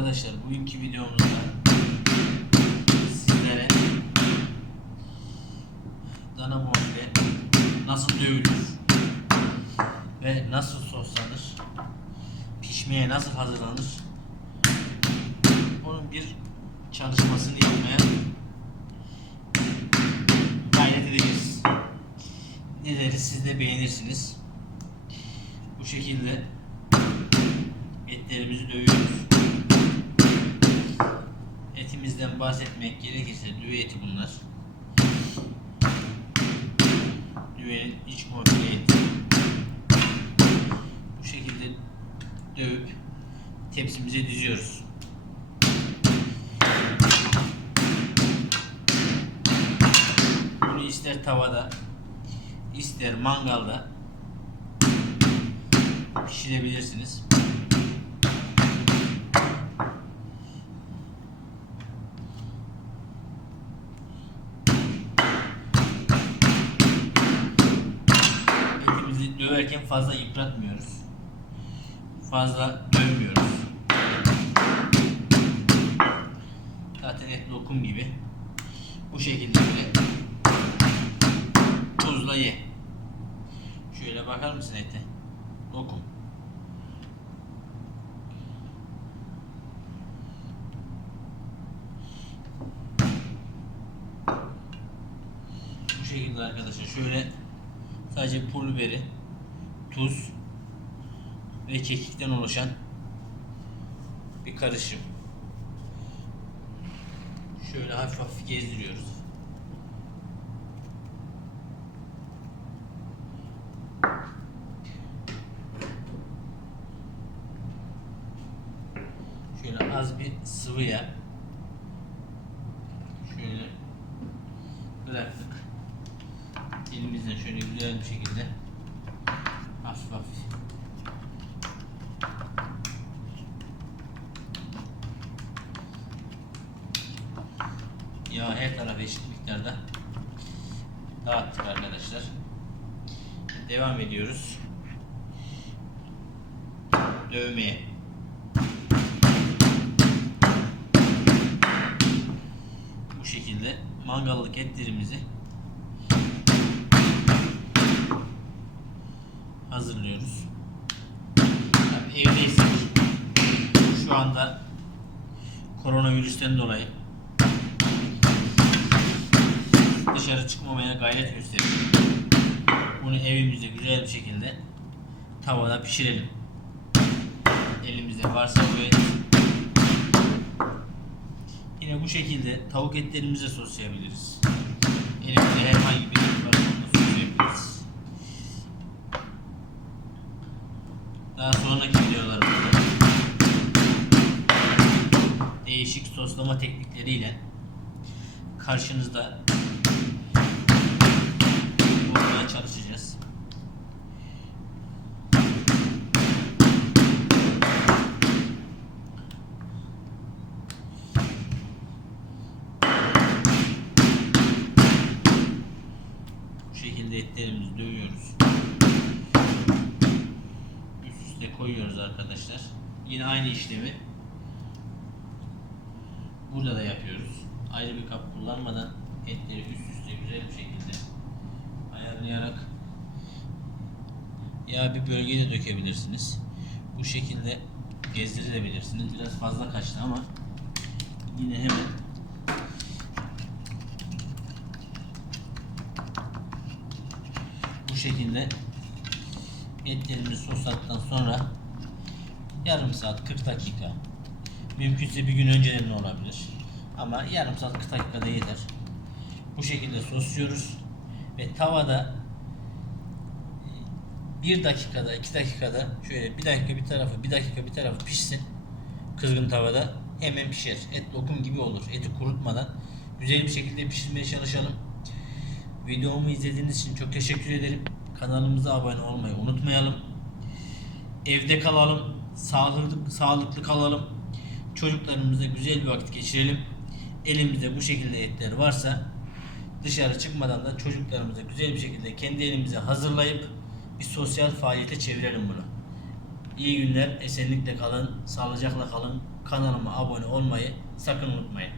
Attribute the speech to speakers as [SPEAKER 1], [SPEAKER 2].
[SPEAKER 1] arkadaşlar bugünkü videomuzda sizlere dana bonfile nasıl dövülür ve nasıl soslanır pişmeye nasıl hazırlanır onun bir çalışmasını yapmaya gayret edeceğiz. Neleri siz de beğenirsiniz. Bu şekilde etlerimizi dövüyoruz. Etimizden bahsetmek gerekirse düve eti bunlar. Düvenin iç komple eti. Bu şekilde dövüp tepsimize diziyoruz. Bunu ister tavada, ister mangalda pişirebilirsiniz. Döverken fazla yıpratmıyoruz. Fazla dövmüyoruz. Zaten et lokum gibi. Bu şekilde bile tuzla ye. Şöyle bakar mısın ete? Lokum. Bu şekilde arkadaşlar şöyle sadece pul biberi, tuz ve kekikten oluşan bir karışım. Şöyle hafif hafif gezdiriyoruz. Şöyle az bir sıvıya şöyle bıraktık. Elimizden şöyle güzel bir şekilde hafif hafif Yağı her tarafa eşit miktarda dağıttık arkadaşlar. Devam ediyoruz. Dövmeye. Bu şekilde mangallık etlerimizi hazırlıyoruz. Tabii evdeysek şu anda koronavirüsten dolayı dışarı çıkmamaya gayret gösteriyoruz. Bunu evimizde güzel bir şekilde tavada pişirelim. Elimizde varsa bu et. Yine bu şekilde tavuk etlerimize soslayabiliriz. Elimizde herhangi bir et varsa soslayabiliriz. Daha sonraki videolarımızda değişik soslama teknikleriyle karşınızda çalışacağız. Bu şekilde etlerimizi dövüyoruz. Üst üste koyuyoruz arkadaşlar. Yine aynı işlemi burada da yapıyoruz. Ayrı bir kap kullanmadan etleri üst üste güzel bir şekilde ayarlayarak ya bir bölgeye de dökebilirsiniz. Bu şekilde gezdirebilirsiniz. Biraz fazla kaçtı ama yine hemen bu şekilde etlerimizi soslattıktan sonra yarım saat 40 dakika mümkünse bir gün önceden de olabilir ama yarım saat 40 dakikada yeter bu şekilde sosluyoruz ve tavada bir dakikada iki dakikada şöyle bir dakika bir tarafı bir dakika bir tarafı pişsin kızgın tavada hemen pişer et lokum gibi olur eti kurutmadan güzel bir şekilde pişirmeye çalışalım Videomu izlediğiniz için çok teşekkür ederim. Kanalımıza abone olmayı unutmayalım. Evde kalalım, sağlıklı, sağlıklı kalalım. Çocuklarımızla güzel bir vakit geçirelim. Elimizde bu şekilde etler varsa dışarı çıkmadan da çocuklarımıza güzel bir şekilde kendi elimize hazırlayıp bir sosyal faaliyete çevirelim bunu. İyi günler, esenlikle kalın, sağlıcakla kalın. Kanalıma abone olmayı sakın unutmayın.